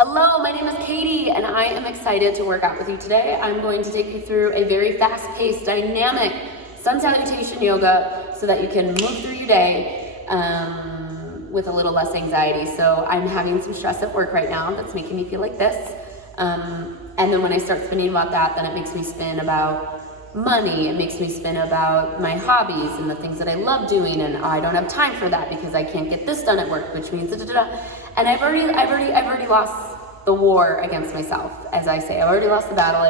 Hello, my name is Katie, and I am excited to work out with you today. I'm going to take you through a very fast-paced, dynamic sun salutation yoga so that you can move through your day with a little less anxiety. So I'm having some stress at work right now that's making me feel like this. And then when I start spinning about that, then it makes me spin about money. It makes me spin about my hobbies and the things that I love doing, and I don't have time for that because I can't get this done at work, which means da-da-da. And I've already lost the war against myself, as I say. I've already lost the battle.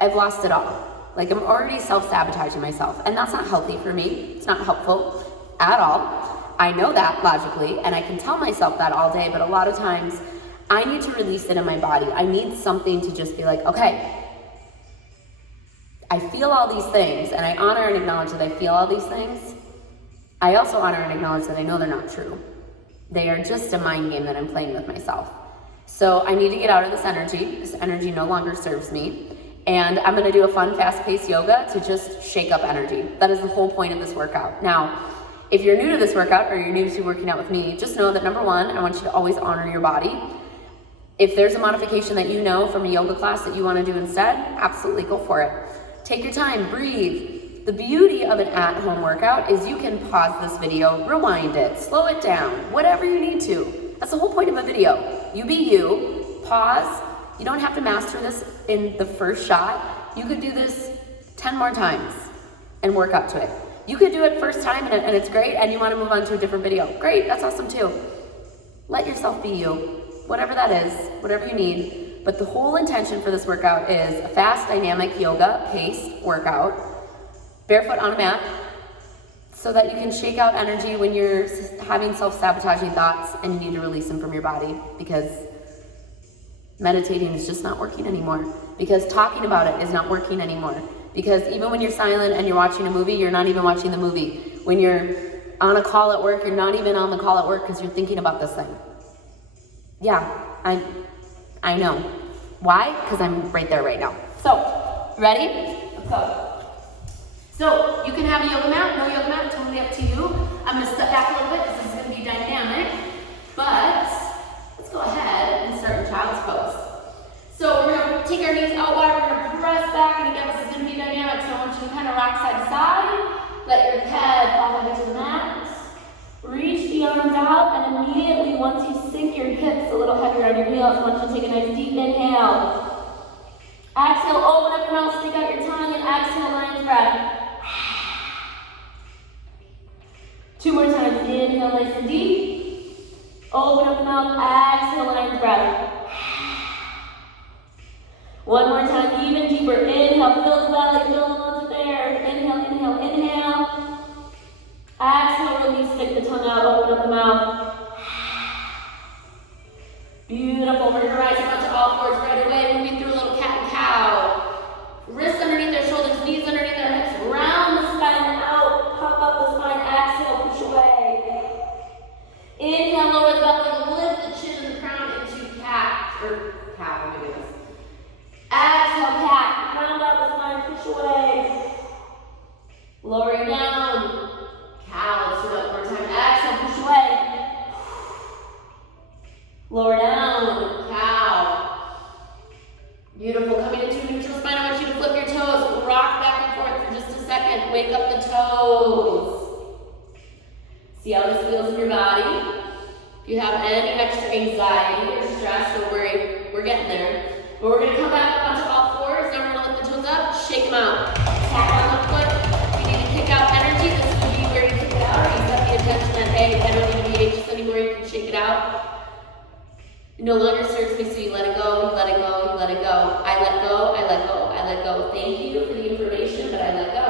I've lost it all. Like, I'm already self-sabotaging myself, and that's not healthy for me. It's not helpful at all. I know that logically, and I can tell myself that all day, but a lot of times I need to release it in my body. I need something to just be like, okay, I feel all these things, and I honor and acknowledge that I feel all these things. I also honor and acknowledge that I know they're not true. They are just a mind game that I'm playing with myself. So I need to get out of this energy. This energy no longer serves me. And I'm gonna do a fun, fast-paced yoga to just shake up energy. That is the whole point of this workout. Now, if you're new to this workout or you're new to working out with me, just know that number one, I want you to always honor your body. If there's a modification that you know from a yoga class that you wanna do instead, absolutely go for it. Take your time, breathe. The beauty of an at-home workout is you can pause this video, rewind it, slow it down, whatever you need to. That's the whole point of a video. You be you, pause. You don't have to master this in the first shot. You could do this 10 more times and work up to it. You could do it first time and it's great, and you want to move on to a different video. Great, that's awesome too. Let yourself be you, whatever that is, whatever you need. But the whole intention for this workout is a fast, dynamic yoga paced workout, barefoot on a mat, so that you can shake out energy when you're having self-sabotaging thoughts and you need to release them from your body, because meditating is just not working anymore, because talking about it is not working anymore, because even when you're silent and you're watching a movie, you're not even watching the movie. When you're on a call at work, you're not even on the call at work because you're thinking about this thing. Yeah, I know. Why? Because I'm right there right now. So, ready? Let's go. So, you can have a yoga mat, no yoga mat, totally up to you. I'm gonna step back a little bit because this is gonna be dynamic, but let's go ahead and start in child's pose. So, we're gonna take our knees out wide, we're gonna press back, and again, this is gonna be dynamic, so I want you to kind of rock side to side, let your head fall over to the mat, reach the arms out, and immediately, once you sink your hips a little heavier on your heels, I want you to take a nice deep inhale. Exhale, open up your mouth, stick out your tongue, and exhale, lion's breath. Two more times. Inhale nice and deep. Open up the mouth. Exhale, lion's breath. One more time, even deeper. Inhale, fill the belly, fill the lungs with air. Inhale, inhale, inhale. Exhale, release, stick the tongue out, open up the mouth. Beautiful. We're going to rise up onto all fours right away, moving through a little cat and cow. Wrists underneath their shoulders, knees underneath their hips. Round the spine out, pop up the spine. Exhale, push away. Inhale, lower the belly, lift the chin and the crown into cat, or cow, oh my goodness. Exhale, cat, round out the spine, push away. Lowering down, cow, let's do that one more time. Exhale, push away. Lower down, cow. Beautiful, coming into a neutral spine, I want you to flip your toes, rock back and forth for just a second, wake up the toes. See how this feels in your body. If you have any extra anxiety or stress or worry, we're getting there. But we're gonna come back up onto all fours, now we're gonna lift the toes up, shake them out. Tap on the foot. If you need to kick out energy, this would be where you kick it out, or you set the intention that, hey, I don't need to be anxious anymore, you can shake it out. It no longer serves me, so you let it go, you let it go, you let it go. I let go, I let go, I let go. Thank you for the information, but I let go.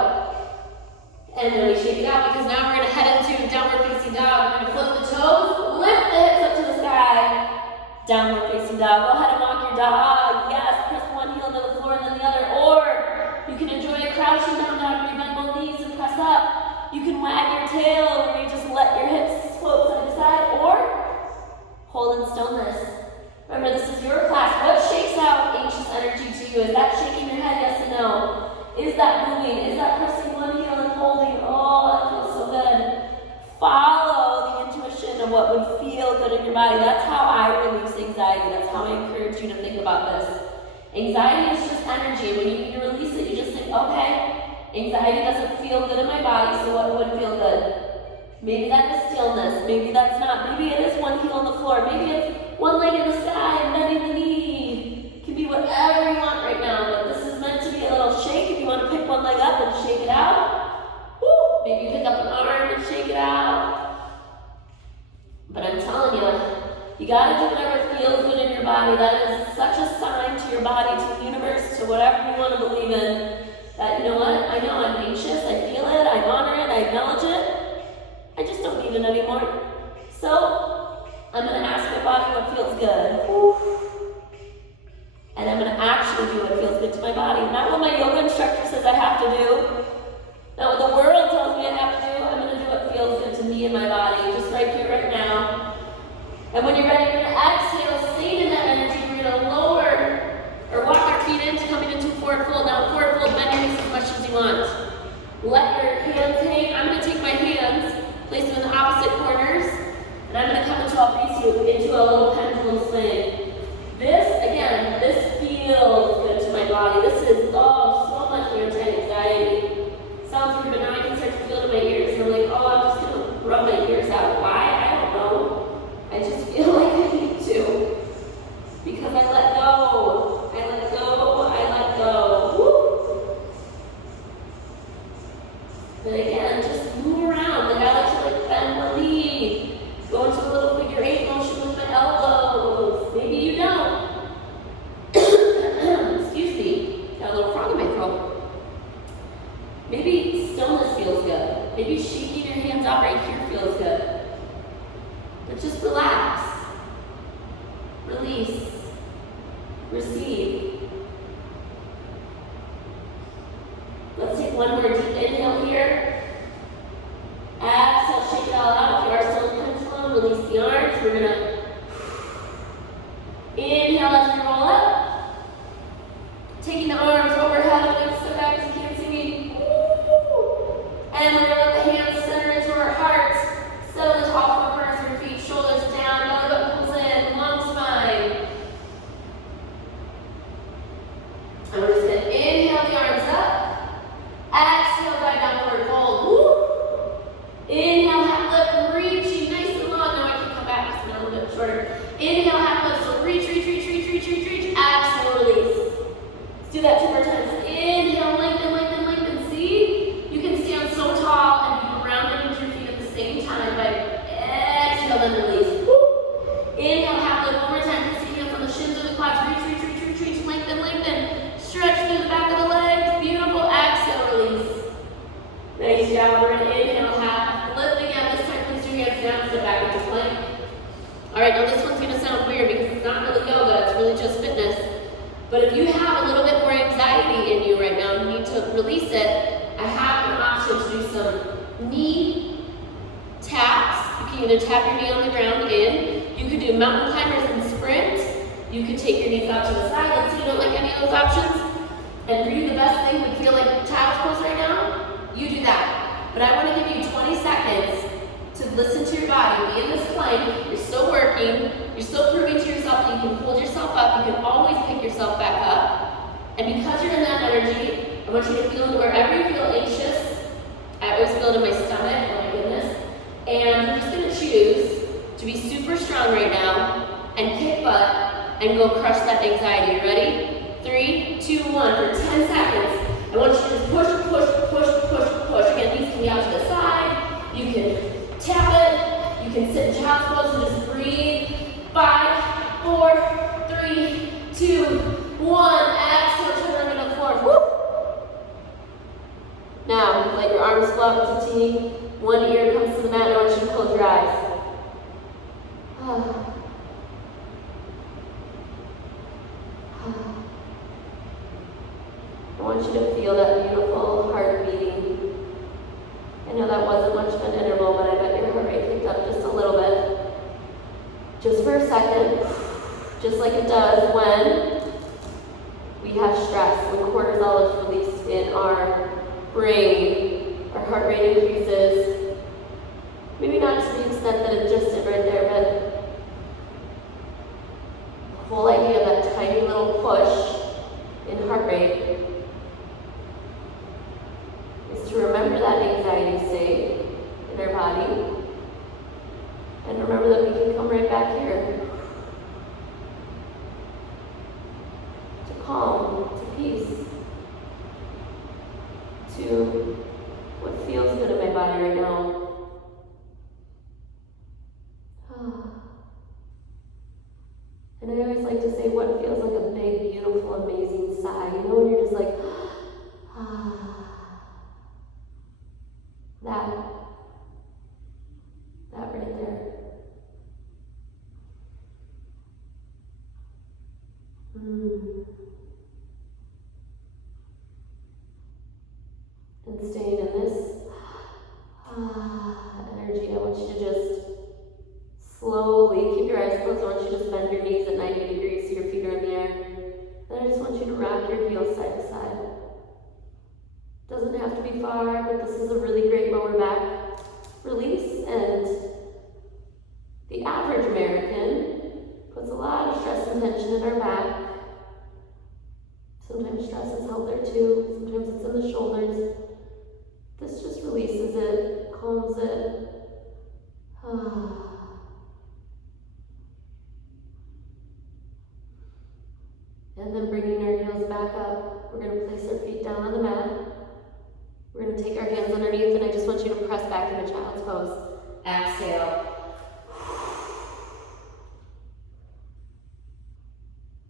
And then we shake it out, because now we're going to head into downward facing dog. We're going to flip the toes, lift the hips up to the sky. Downward facing dog. Go ahead and walk your dog. Yes, press one heel to the floor and then the other. Or you can enjoy a crouching down dog where you bend both knees and press up. You can wag your tail where you just let your hips float side to side. Or hold in stillness. Remember, this is your class. What shakes out anxious energy to you? Is that shaking your head? Yes and no. Is that moving? Is that pressing one heel and holding? Oh, that feels so good. Follow the intuition of what would feel good in your body. That's how I release anxiety. That's how I encourage you to think about this. Anxiety is just energy. When you need to release it, you just think, okay, anxiety doesn't feel good in my body, so what would feel good? Maybe that is stillness. Maybe that's not. Maybe it is one heel on the floor. Maybe it's one leg in the sky and bending the knee. It can be whatever you want right now, but this is meant to be a little shake. If you want to pick one leg up and shake it out, woo! Maybe pick up an arm and shake it out. But I'm telling you, you gotta do whatever feels good in your body. That is such a sign to your body, to the universe, to whatever you want to believe in, that, you know what, I know I'm anxious, I feel it, I honor it, I acknowledge it. I just don't need it anymore. So, I'm gonna ask my body what feels good. And I'm gonna actually do what feels good to my body. Not what my yoga instructor says I have to do. Not what the world tells me I have to do. I'm gonna do what feels good to me and my body, just right here, right now. And when you're ready, you're gonna exhale, stay in that energy. We're gonna lower or walk our feet into coming into forward fold. Now, forward fold, bend your knees as much as you want. Let your hands hang. I'm gonna take my hands, place them in the opposite corners, and I'm gonna come into a little pendulum swing. This, again, this feels good to my body. This is, so much anti-anxiety. Sounds weird, but now I can start to feel it in my ears, and I'm like, I'm just gonna rub my ears out. Why? I don't know. I just feel like I need to. Because I let go. I let go. I let go. Woo! But again, just move around. Like I like to bend my knee. Go into a little figure 8 motion with my elbows. Maybe you don't. Excuse me. Got a little frog in my throat. Maybe stillness feels good. Maybe shaking your hands out right here feels good. But just relax. Release. Receive. Let's take one more deep inhale here. Exhale, shake it all out. If you are still in pendulum, release the arms. We're gonna inhale as we roll up. Taking the arms overhead. I'm gonna step back as you can't see me. And we're gonna let the hands center into our hearts. Settle into all four corners of your feet. Shoulders down. Belly button pulls in. Long spine. And we're just gonna inhale the arms up. Exhale, dive down forward fold. Woo. Inhale, half lift, reaching nice and long. Now I can come back just a little bit shorter. Inhale, half lift, so reach. Exhale, release. Let's do that 2 more times. Inhale, lengthen. See? You can stand so tall and be grounded into your feet at the same time by exhale, then release. Woo. Inhale, half lift, 1 more time. Place your hands on the shins or the quads. Reach. Lengthen. Stretch through the back of the legs. Beautiful. Exhale, release. Nice job. We're going to inhale, half lift again. This time, place your hands down, step back into plank. All right, now this one's going to sound weird because it's not really yoga. It's really just fitness. But if you have a little bit more anxiety in you right now and you need to release it, I have an option to do some knee taps. You can either tap your knee on the ground in. You could do mountain climbers and sprint. You could take your knees out to the side. Let's say you don't like any of those options. And for you, the best thing would feel like child's pose right now. You do that. But I want to give you 20 seconds to listen to your body. Be in this plank. You're still working. You're still proving to yourself that you can hold yourself up. You can always pick yourself back up. And because you're in that energy, I want you to feel into wherever you feel anxious. I always feel it in my stomach. Oh my goodness. And we're just going to choose to be super strong right now and kick butt and go crush that anxiety. You ready? 3, 2, 1. For 10 seconds. I want you to just push. Again, these can be out to the side. You can tap it. You can sit in child's pose and just breathe. 5, 4, 3, 2, 1. Exhale, turn around to the floor. Woo! Now, let your arms float to T. One ear comes to the mat, and I want you to close your eyes. I want you to feel that beautiful heart beating. I know that wasn't much of an interval, but I bet your heart rate picked up just a little bit. Just for a second, just like it does when we have stress, when cortisol is released in our brain, our heart rate increases, Maybe not to the extent that it just did right there, but the whole idea of that tiny little push in heart rate is to remember that anxiety state in our body and remember that we can come right back here to calm, to peace, to what feels good in my body right now. And I always like to say what feels like a big, beautiful, amazing sigh. You know, when you're just like, that right there. And staying in this energy, I want you to just slowly keep your eyes closed. I want you to just bend your knees at 90 degrees so your feet are in the air. Then I just want you to rock your heels side to side. Doesn't have to be far, but this is a really great lower back release. And the average American puts a lot of stress and tension in our back. Sometimes stress is held there too. Sometimes it's in the shoulders. This just releases it, calms it. And then bringing our heels back up, we're going to place our feet down on the mat. We're going to take our hands underneath, and I just want you to press back into child's pose. Exhale.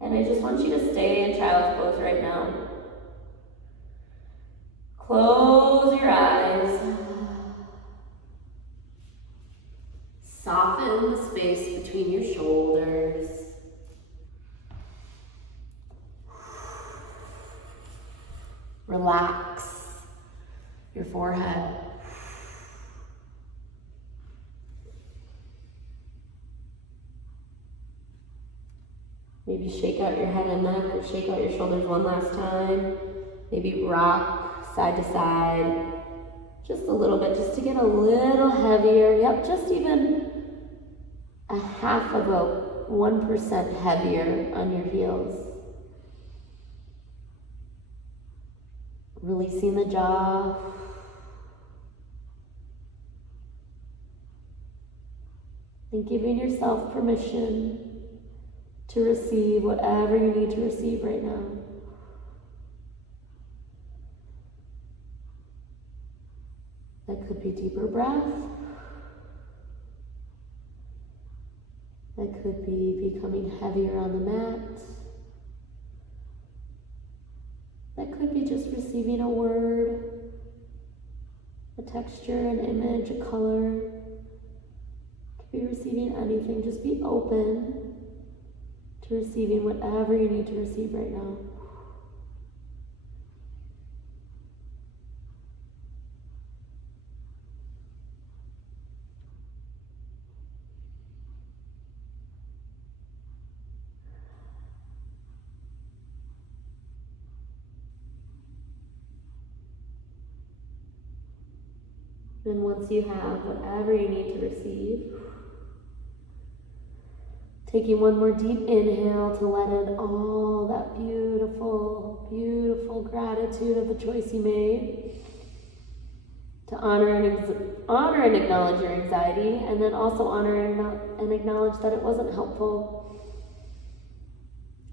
And I just want you to stay in child's pose right now. Close your eyes. Soften the space between your shoulders. Relax your forehead. Maybe shake out your head and neck or shake out your shoulders one last time. Maybe rock side to side. Just a little bit, just to get a little heavier. Yep, just even a half of a 1% heavier on your heels. Releasing the jaw. And giving yourself permission to receive whatever you need to receive right now. That could be deeper breath. That could be becoming heavier on the mat. That could be just receiving a word, a texture, an image, a color. It could be receiving anything. Just be open to receiving whatever you need to receive right now. And once you have whatever you need to receive, taking one more deep inhale to let in all that beautiful, beautiful gratitude of the choice you made, to honor and acknowledge your anxiety, and then also honor and acknowledge that it wasn't helpful,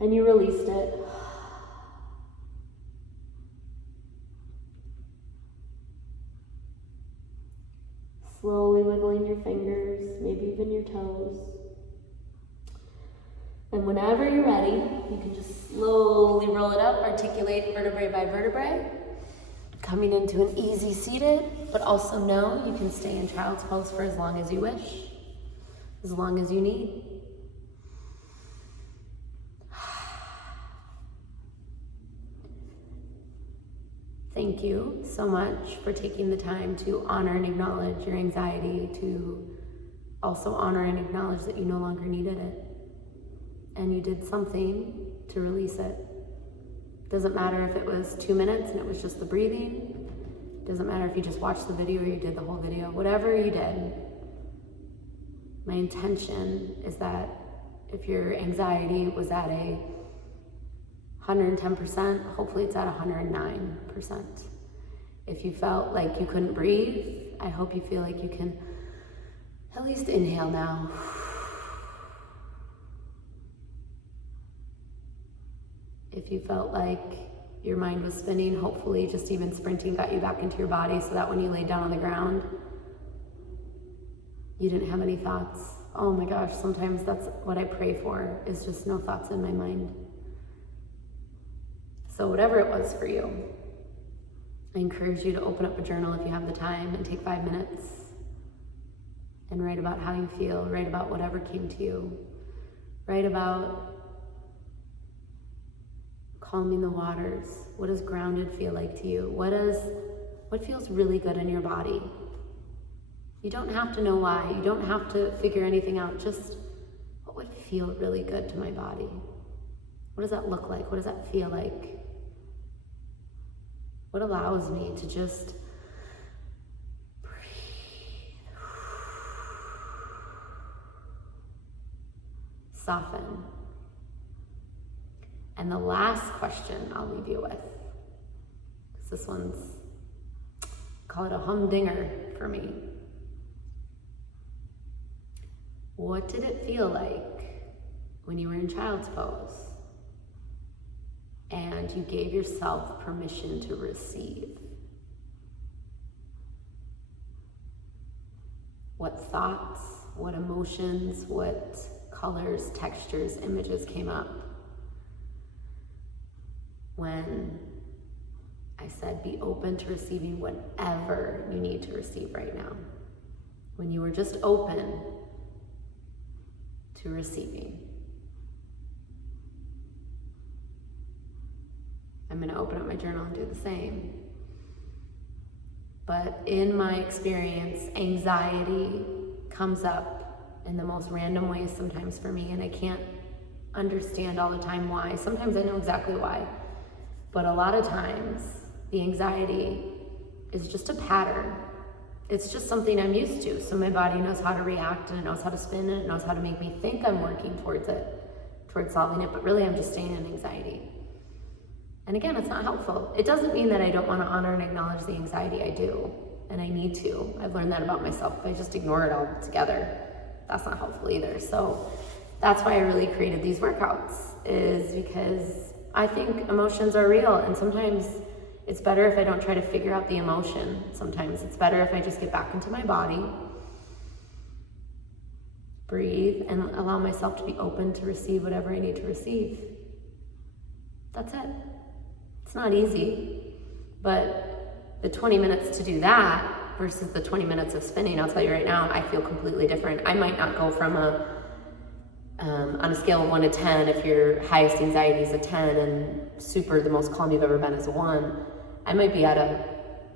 and you released it. Slowly wiggling your fingers, maybe even your toes. And whenever you're ready, you can just slowly roll it up, articulate vertebrae by vertebrae, coming into an easy seated, but also know you can stay in child's pose for as long as you wish, as long as you need. Thank you so much for taking the time to honor and acknowledge your anxiety, to also honor and acknowledge that you no longer needed it. And you did something to release it. Doesn't matter if it was 2 minutes and it was just the breathing. Doesn't matter if you just watched the video or you did the whole video. Whatever you did, My intention is that if your anxiety was at a 110%, hopefully it's at 109%. If you felt like you couldn't breathe, I hope you feel like you can at least inhale now. If you felt like your mind was spinning, hopefully just even sprinting got you back into your body so that when you laid down on the ground, you didn't have any thoughts. Oh my gosh, sometimes that's what I pray for, is just no thoughts in my mind. So whatever it was for you, I encourage you to open up a journal if you have the time and take 5 minutes and write about how you feel, write about whatever came to you, write about calming the waters. What does grounded feel like to you? What feels really good in your body? You don't have to know why. You don't have to figure anything out. Just what would feel really good to my body? What does that look like? What does that feel like? What allows me to just breathe, soften? And the last question I'll leave you with, because this one's, call it a humdinger for me. What did it feel like when you were in child's pose and you gave yourself permission to receive? What thoughts, what emotions, what colors, textures, images came up when I said be open to receiving whatever you need to receive right now? When you were just open to receiving. I'm going to open up my journal and do the same. But in my experience, anxiety comes up in the most random ways sometimes for me, and I can't understand all the time why. Sometimes I know exactly why. But a lot of times, the anxiety is just a pattern. It's just something I'm used to. So my body knows how to react, and it knows how to spin, and it knows how to make me think I'm working towards solving it, but really I'm just staying in anxiety. And again, it's not helpful. It doesn't mean that I don't want to honor and acknowledge the anxiety. I do, and I need to. I've learned that about myself. If I just ignore it altogether, that's not helpful either. So that's why I really created these workouts, is because I think emotions are real, and sometimes it's better if I don't try to figure out the emotion. Sometimes it's better if I just get back into my body, breathe, and allow myself to be open to receive whatever I need to receive. That's it. It's not easy, but the 20 minutes to do that versus the 20 minutes of spinning, I'll tell you right now, I feel completely different. I might not go from on a scale of 1 to 10, if your highest anxiety is a 10 and super, the most calm you've ever been is a 1, I might be at a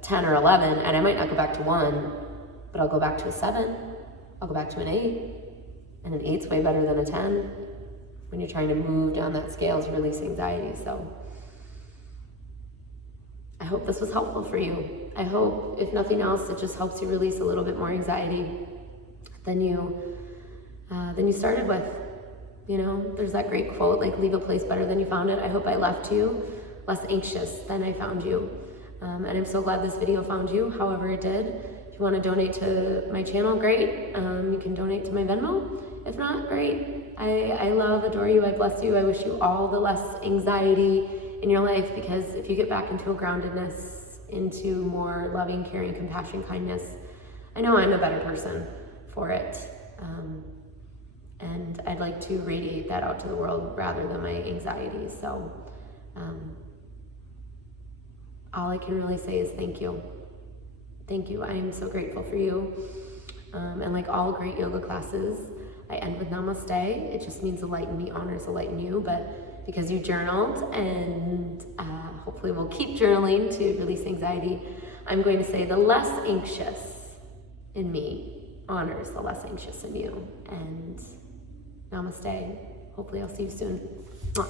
10 or 11, and I might not go back to 1, but I'll go back to a 7, I'll go back to an 8, and an 8's way better than a 10 when you're trying to move down that scale to release anxiety. So I hope this was helpful for you. I hope, if nothing else, it just helps you release a little bit more anxiety than you started with. You know, there's that great quote, like, leave a place better than you found it. I hope I left you less anxious than I found you. And I'm so glad this video found you, however it did. If you want to donate to my channel, great. You can donate to my Venmo. If not, great. I love, adore you, I bless you. I wish you all the less anxiety in your life, because if you get back into a groundedness, into more loving, caring, compassion, kindness, I know I'm a better person for it. And I'd like to radiate that out to the world rather than my anxiety. So all I can really say is thank you. Thank you. I am so grateful for you. And like all great yoga classes, I end with namaste. It just means enlighten me honors enlighten you, but because you journaled, and hopefully we'll keep journaling to release anxiety, I'm going to say the less anxious in me honors the less anxious in you. And namaste. Hopefully I'll see you soon. Mwah.